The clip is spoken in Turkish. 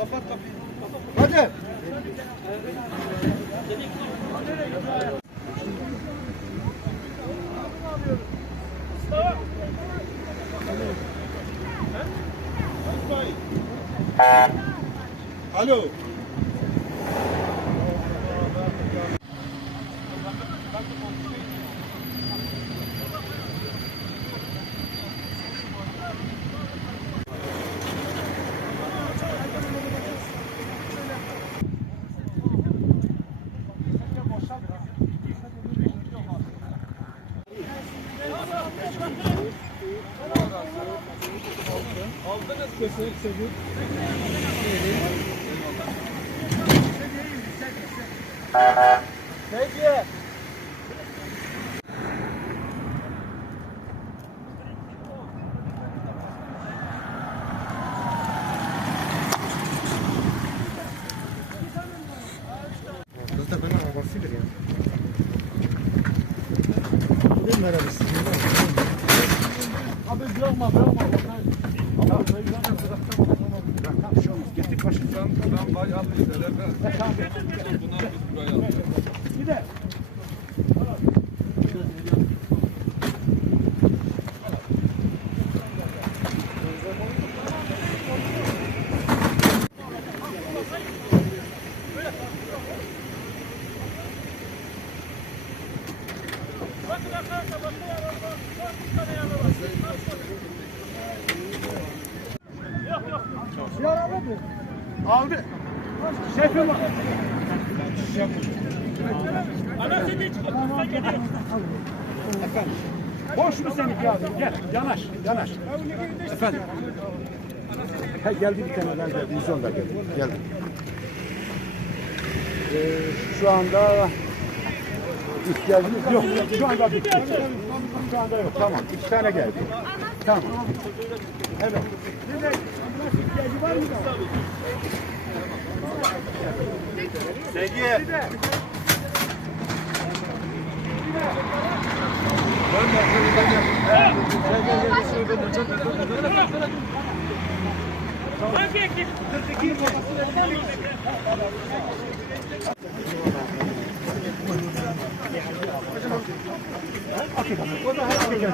Kapat kapıyı. Hadi. Alo. Aldınız kesinlikle. Peki. Kız da benim babasıdır ya. Değil mi herhalde? Abi bırakma bırakma. Getir başından buradan bay almışlar. Bunlar biz buraya almışlar. Bir de. Aldı. Şefim var. Efendim. Boş mu seninki abi? Gel. Yanaş. Yanaş. Efendim. Geldi bir tane ben geldim. Vizyonda geldi. Geldi. Şu anda ihtiyacımız yok. Şu anda bitti. Şu anda yok. Tamam. 2 tane geldi. Tamam. Evet. İhtiyacı var mı? Sevgi. O da her şey gel.